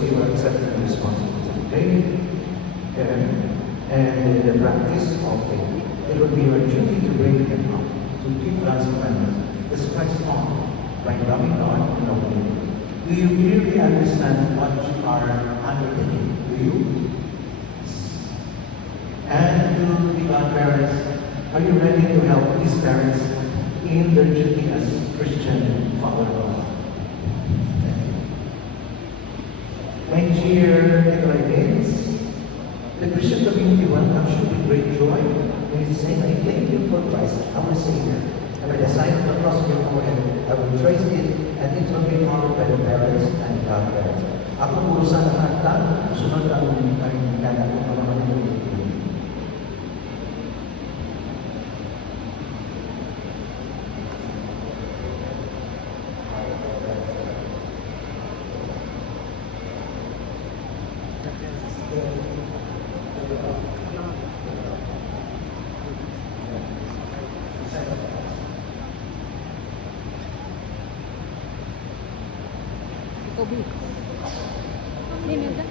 we will accept the responsibility of faith and the practice of faith. It will be our duty to bring them up, to keep God's commandments, as Christ taught, by loving God and obeying Him. Do you clearly understand what you are undertaking? Do you? And to the godparents, are you ready to help these parents in their duty as Christian father-in-law? My dear Nicolai Bates, the Christian community welcomes you with great joy when you say, I thank you for Christ, our Savior. And by the sign of the cross of your forehead, I will trace it, and it will be honored by the parents and godparents. Ako urusan ang hagdan, sunod ang karindigan at pamahalan ng community. Kobe. Ini ada.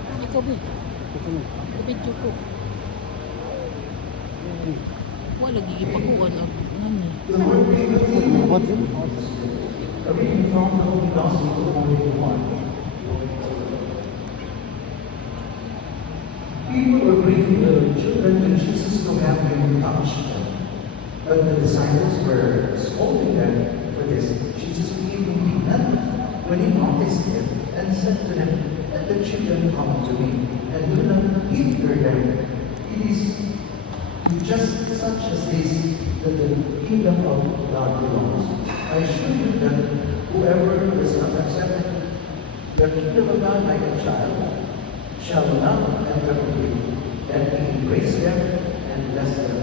Ini Kobe. Kobe cukup. Wah lagi ipakuan ang nani. What's it? A reading from the Holy Gospel according to Mark. People were bringing little children to Jesus to have him touch them. But the disciples were scolding them for this. Jesus became indignant when he noticed it and said to them, let the children come to me, and do not hinder them. It is just such as this that the kingdom of God belongs. I assure you that whoever does not accept the kingdom of God like a child shall not enter into it. And he embrace them and bless them,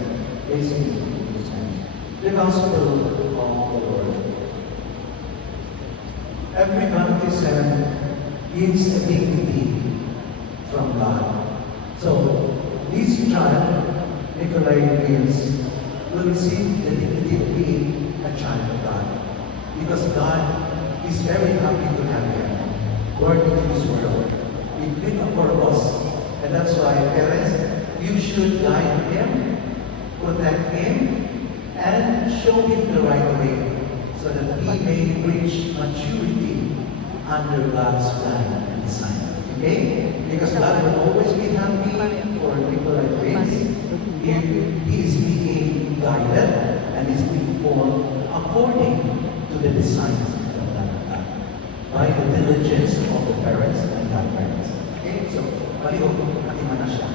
placing them in his hands. The Gospel of the Lord. Every baptism gives a dignity from God. So, this child, Nicolai Bates, will receive the dignity of being a child of God. Because God is very happy to have him born into this world. With a purpose. And that's why, parents, you should guide him, protect him, and show him the right way so that he may reach maturity under God's plan and design. Okay? Because God will always be happy for Nicolai Bates if he is being guided and is being formed according to the designs of God by the diligence of the parents and godparents. Okay? So, palihog, natima na siya.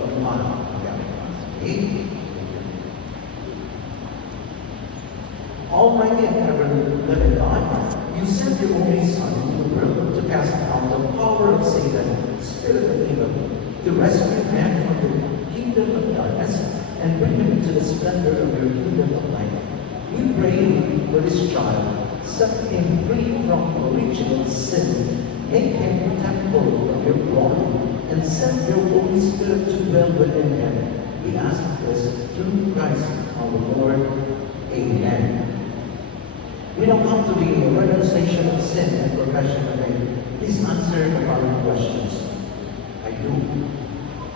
Pagmamahal. Okay? Almighty and ever-living God, you sent your only Son into the world to cast out the power of Satan, spirit of evil, to rescue man from the kingdom of darkness and bring him into the splendor of your kingdom of light. We pray for this child, set him free from original sin, make him a temple of your glory, and send your Holy Spirit to dwell within him. We ask this through Christ our Lord. Amen. We now come to the renunciation of sin and profession of faith. Please answer the following questions. I do.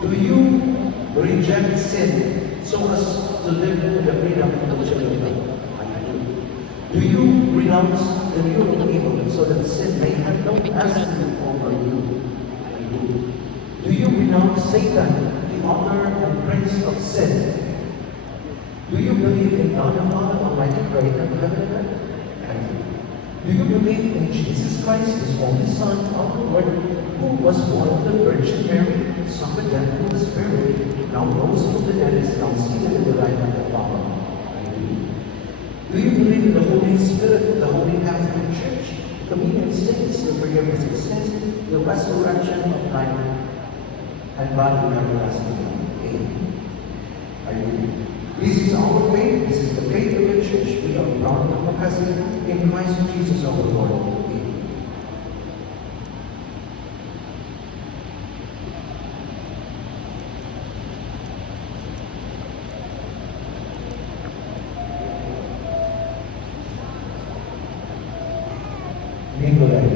Do you reject sin so as to live in the freedom of the children of God? I do. Do you renounce the rule of evil so that sin may have no mastery over you? I do. Do you renounce Satan, the author and prince of sin? Do you believe in God the Father, Almighty, Creator of heaven and earth? Do you believe in Jesus Christ, His only Son, our Lord, who was born of the Virgin Mary, suffered death in the Spirit, now rose from the dead, is now seated at the right hand of the Father? I do. Do you believe in the Holy Spirit, the Holy Catholic Church, the communion of saints, the forgiveness of sins, the resurrection of life, and body of everlasting life? Amen. I do. This is our faith. This is the faith of the Church. We are proud to confess it in Christ Jesus our Lord. Amen.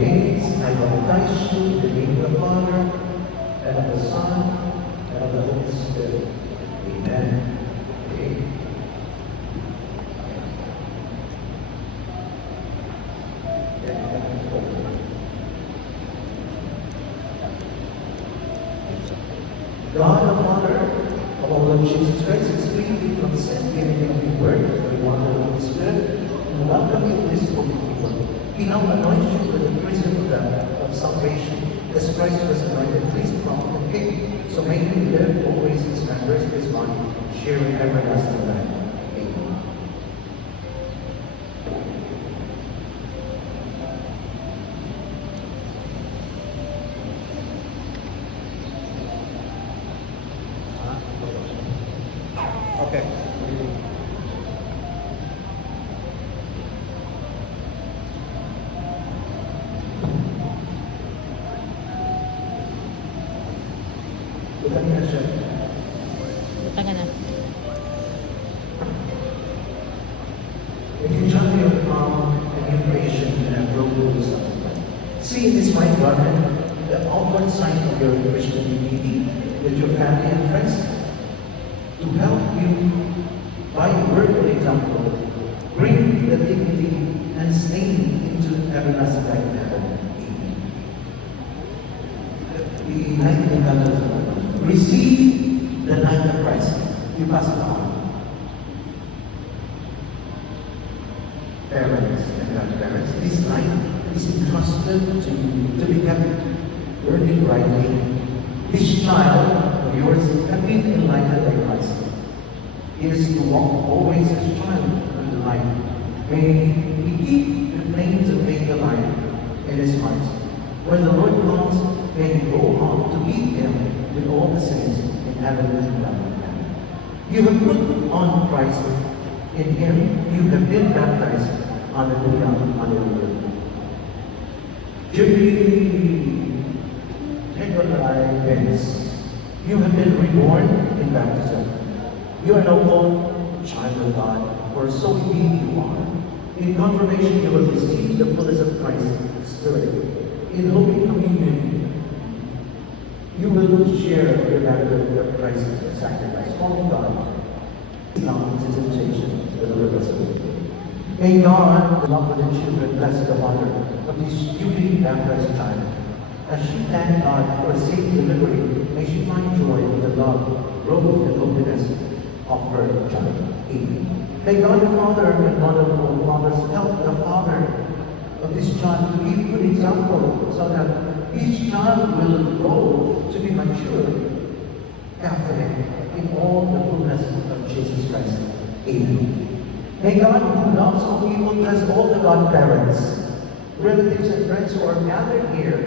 remains, I baptize you in the name of the Father, and of the Son, and of the Holy Spirit. Amen. Okay. God the Father of our Lord Jesus Christ is freed from sin, giving him new birth for the water of the Holy Spirit, and welcome you to this holy people. He now anoints you with the prison of salvation, as Christ was anointed priest, prophet, and king. So may you live always as members of his body, sharing everlasting life. Amen. Okay. Bukan na siya. Tanga na. If you join me in an creation and global wisdom, see in this white garment the outward sign of your Christian unity with your family and friends to help you by word and example bring the dignity and stain into everlasting life in heaven. The united in heaven. Receive the light of Christ. You pass it on. Parents and grandparents, this light is entrusted to you to be kept burning brightly. This child of yours has been enlightened by Christ. He is to walk always as a child in the light. May he keep the flames of faith alive in his heart. When the Lord comes, may he go on to meet him with all the saints in heaven and earth. You have put on Christ. In him you have been baptized. Hallelujah, hallelujah. Jubilee, Nikolai Benz, you have been reborn in baptism. You are no more child of God, for so indeed you are. In confirmation you will receive the fullness of Christ's Spirit. In Holy Communion, you will share your baptism of Christ's sacrifice. Holy God, now into temptation to deliver us of evil. May God, the love of the children, bless the mother of this newly baptized child. As she thanks God for a safe delivery, may she find joy in the love, growth, and openness of her child. Amen. May God the Father and Mother of all fathers help the father of this child to be a good example so that each child will grow to be mature, Catholic, in all the fullness of Jesus Christ. Amen. May God, who loves all people, bless all the godparents, relatives, and friends who are gathered here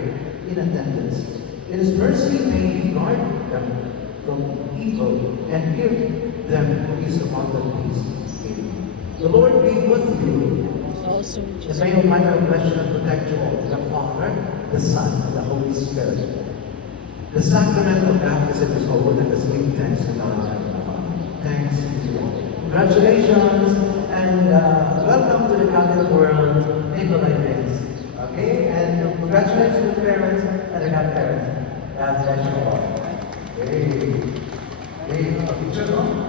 in attendance. In His mercy, may He guard them from evil and give them His abundant peace. Amen. The Lord be with you. Also, And may Almighty bless you and protect you all, the Father, the Son, and the Holy Spirit. The sacrament of baptism is over. Let us give thanks to God and the Father. Thanks be to God. Congratulations and welcome to the Catholic world, Nikolai Benz. Okay, and congratulations to the parents and the godparents. God bless you all. Hey, a picture, no?